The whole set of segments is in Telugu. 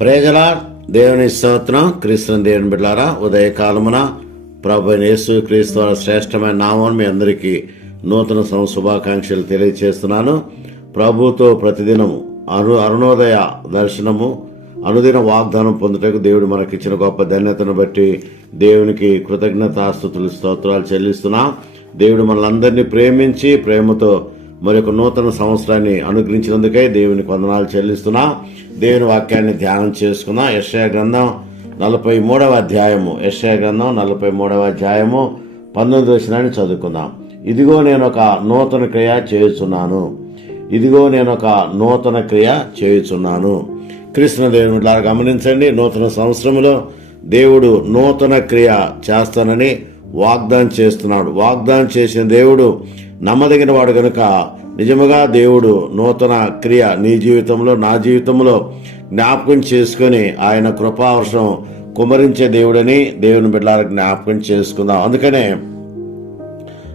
ప్రేజలా దేవుని స్తోత్రం క్రీస్తుని దేవుని బిడ్డారా ఉదయకాలమున ప్రభు యేసు క్రీస్తు శ్రేష్టమైన నామం మీ అందరికీ నూతన సంవత్సర శుభాకాంక్షలు తెలియజేస్తున్నాను ప్రభుతో ప్రతిదినము అరు అరుణోదయ దర్శనము అనుదిన వాగ్దానం పొందుటకు దేవుడు మనకిచ్చిన గొప్ప ధన్యతను బట్టి దేవునికి కృతజ్ఞతాస్తుతులు స్తోత్రాలు చెల్లిస్తున్నాం. దేవుడు మనలందరినీ ప్రేమించి ప్రేమతో మరొక నూతన సంవత్సరాన్ని అనుగ్రహించినందుకై దేవుని వందనాలు చెల్లిస్తున్నా. దేవుని వాక్యాన్ని ధ్యానం చేసుకున్నా. యశ్యా గ్రంథం నలభై మూడవ అధ్యాయము. యశ్యా గ్రంథం నలభై మూడవ అధ్యాయము పంతొమ్మిది వచ్చినాన్ని చదువుకుందాం. ఇదిగో నేను ఒక నూతన క్రియ చేయుచున్నాను. ఇదిగో నేను ఒక నూతన క్రియ చేయుచున్నాను. కృష్ణదేవుని లాగా గమనించండి. నూతన సంవత్సరంలో దేవుడు నూతన క్రియ చేస్తానని వాగ్దానం చేస్తున్నాడు. వాగ్దానం చేసిన దేవుడు నమ్మదగిన వాడు కనుక నిజముగా దేవుడు నూతన క్రియ నీ జీవితంలో నా జీవితంలో జ్ఞాపకం చేసుకొని ఆయన కృపావర్షం కుమరించే దేవుడని దేవుని బిడ్డలకు జ్ఞాపకం చేసుకుందాం. అందుకనే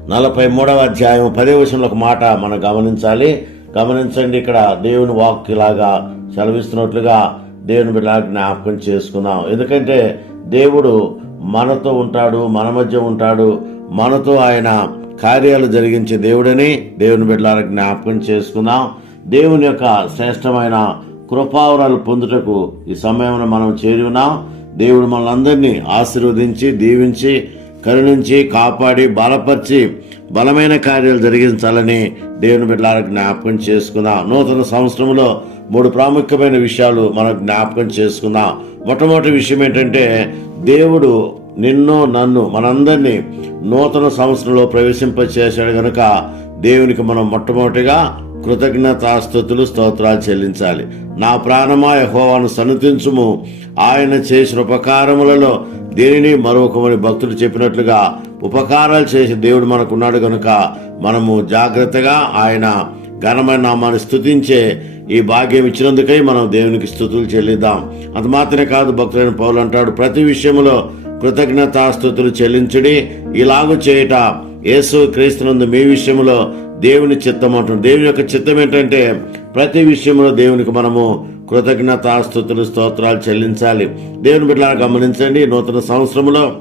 నలభై మూడవ అధ్యాయం పదే విషయంలో ఒక మాట మనం గమనించాలి. గమనించండి ఇక్కడ దేవుని వాక్ ఇలాగా సెలవిస్తున్నట్లుగా దేవుని బిడ్డ జ్ఞాపకం చేసుకుందాం. ఎందుకంటే దేవుడు మనతో ఉంటాడు మన మధ్య ఉంటాడు మనతో ఆయన కార్యాలు జరిగించే దేవుడని దేవుని బిడ్డలకు జ్ఞాపకం చేసుకుందాం. దేవుని యొక్క శ్రేష్టమైన కృపావరాలు పొందుటకు ఈ సమయంలో మనం చేరి ఉన్నాం. దేవుడు మనల్ని ఆశీర్వదించి దీవించి కరుణించి కాపాడి బలపరిచి బలమైన కార్యాలు జరిగించాలని దేవుని బిడ్డలకు జ్ఞాపకం చేసుకుందాం. నూతన సంవత్సరంలో మూడు ప్రాముఖ్యమైన విషయాలు మనం జ్ఞాపకం చేసుకుందాం. మొట్టమొదటి విషయం ఏంటంటే దేవుడు నిన్ను నన్ను మనందరినీ నూతన సంవత్సరంలో ప్రవేశింపచేశాడు గనుక దేవునికి మనం మొట్టమొదటిగా కృతజ్ఞతాస్థుతులు స్తోత్రాలు చెల్లించాలి. నా ప్రాణమా యహోవాను సన్నతించుము ఆయన చేసిన ఉపకారములలో దేనిని మరొకమని భక్తుడు చెప్పినట్లుగా ఉపకారాలు చేసి దేవుడు మనకున్నాడు గనుక మనము జాగ్రత్తగా ఆయన ఘనమైన నామాన్ని స్థుతించే ఈ భాగ్యం ఇచ్చినందుకై మనం దేవునికి స్థుతులు చెల్లిద్దాం. అంత మాత్రమే కాదు భక్తులైన పౌలు అంటాడు ప్రతి విషయంలో కృతజ్ఞతాస్థుతులు చెల్లించుడి. ఇలాగు చేయుట యేసు క్రీస్తునందు మీ విషయంలో దేవుని చిత్తం అంటుంది దేవుని యొక్క చిత్తం ఏంటంటే ప్రతి విషయంలో దేవునికి మనము కృతజ్ఞతాస్థుతులు స్తోత్రాలు చెల్లించాలి. దేవుని బిడ్డలా గమనించండి నూతన సంవత్సరంలో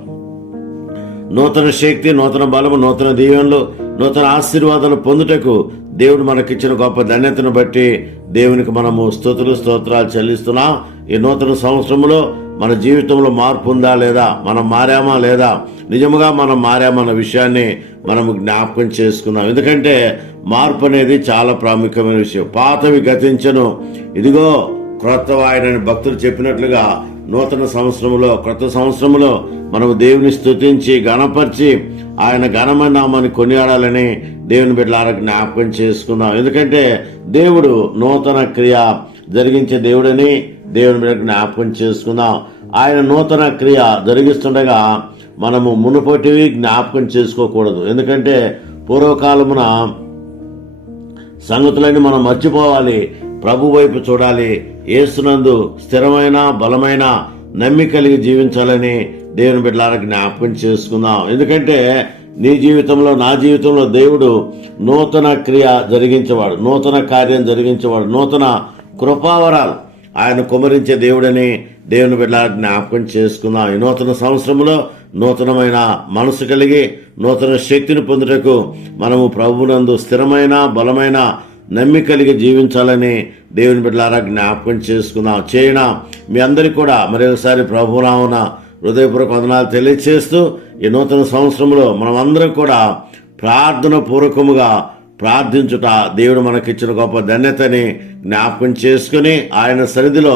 నూతన శక్తి నూతన బలము నూతన దీవెనలు నూతన ఆశీర్వాదాలు పొందుటకు దేవుడు మనకిచ్చిన గొప్ప ధన్యతను బట్టి దేవునికి మనము స్తుతులు స్తోత్రాలు చెల్లిస్తున్నాం. ఈ నూతన సంవత్సరంలో మన జీవితంలో మార్పు ఉందా లేదా? మనం మారామా లేదా? నిజముగా మనం మారామన్న విషయాన్ని మనము జ్ఞాపకం చేసుకున్నాం ఎందుకంటే మార్పు అనేది చాలా ప్రాముఖ్యమైన విషయం. పాతవి గతించను. ఇదిగో క్రొత్త ఆయనని భక్తులు చెప్పినట్లుగా నూతన సంవత్సరంలో క్రొత్త సంవత్సరంలో మనము దేవుని స్తుతించి గణపరిచి ఆయన ఘనమైన నామాన్ని కొనియాడాలని దేవుని బిడ్డలారా జ్ఞాపకం చేసుకుందాం. ఎందుకంటే దేవుడు నూతన క్రియ జరిగించే దేవుడని దేవుని మీద జ్ఞాపకం చేసుకుందాం. ఆయన నూతన క్రియ జరిగిస్తుండగా మనము మునుపటివి జ్ఞాపకం చేసుకోకూడదు. ఎందుకంటే పూర్వకాలమున సంగతులన్నీ మనం మర్చిపోవాలి. ప్రభు వైపు చూడాలి. ఏసునందు స్థిరమైన బలమైన నమ్మిక కలిగి జీవించాలని దేవుని బిడ్డలారా జ్ఞాపకం చేసుకుందాం. ఎందుకంటే నీ జీవితంలో నా జీవితంలో దేవుడు నూతన క్రియ జరిగించేవాడు నూతన కార్యం జరిగించేవాడు నూతన కృపావరాలు. ఆయన కుమరించే దేవుడని దేవుని బిడ్డ జ్ఞాపకం చేసుకుందాం. ఈ నూతన సంవత్సరంలో నూతనమైన మనసు కలిగి నూతన శక్తిని పొందుటకు మనము ప్రభునందు స్థిరమైన బలమైన నమ్మి కలిగి జీవించాలని దేవుని బిడ్డలారా జ్ఞాపకం చేసుకుందాం. చేయన మీ అందరికీ కూడా మరొకసారి ప్రభురావున ప్రభునామన హృదయపూర్వక వందనాలు తెలియచేస్తూ ఈ నూతన సంవత్సరంలో మనం అందరం కూడా ప్రార్థన పూర్వకముగా ప్రార్థించుట దేవుడు మనకిచ్చిన గొప్ప ధన్యతని జ్ఞాపకం చేసుకుని ఆయన సరిధిలో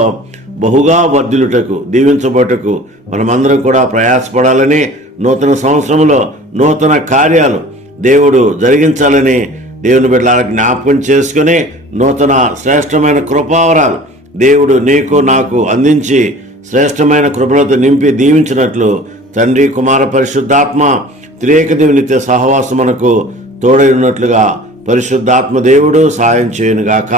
బహుగా వర్ధిల్లుటకు దీవించబోటకు మనమందరం కూడా ప్రయాసపడాలని నూతన సంవత్సరంలో నూతన కార్యాలు దేవుడు జరిగించాలని దేవుని బిడ్డల జ్ఞాపకం చేసుకుని నూతన శ్రేష్టమైన కృపావరాలు దేవుడు నీకు నాకు అందించి శ్రేష్టమైన కృపలతో నింపి దీవించినట్లు తండ్రి కుమార పరిశుద్ధాత్మ త్రియేక దేవుని నిత్య సహవాసం మనకు తోడై ఉన్నట్లుగా పరిశుద్ధాత్మ దేవుడు సాయం చేయనుగాక.